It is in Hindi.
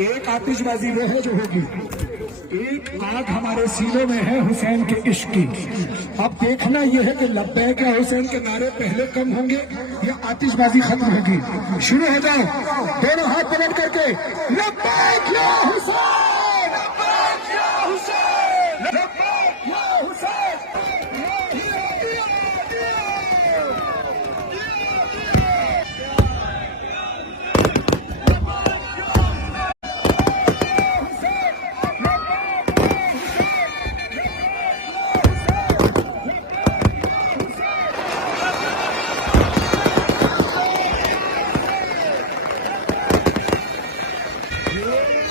एक आतिशबाजी वो है जो होगी, एक आग हमारे सीनों में है हुसैन के इश्क की। अब देखना यह है कि लब्बैक या हुसैन के नारे पहले कम होंगे या आतिशबाजी खत्म होगी। शुरू हो जाओ, दोनों हाथ पलट करके लब्बैक या हुसैन, लब्बैक या हुसैन, लब्बैक या हुसैन। Yeah.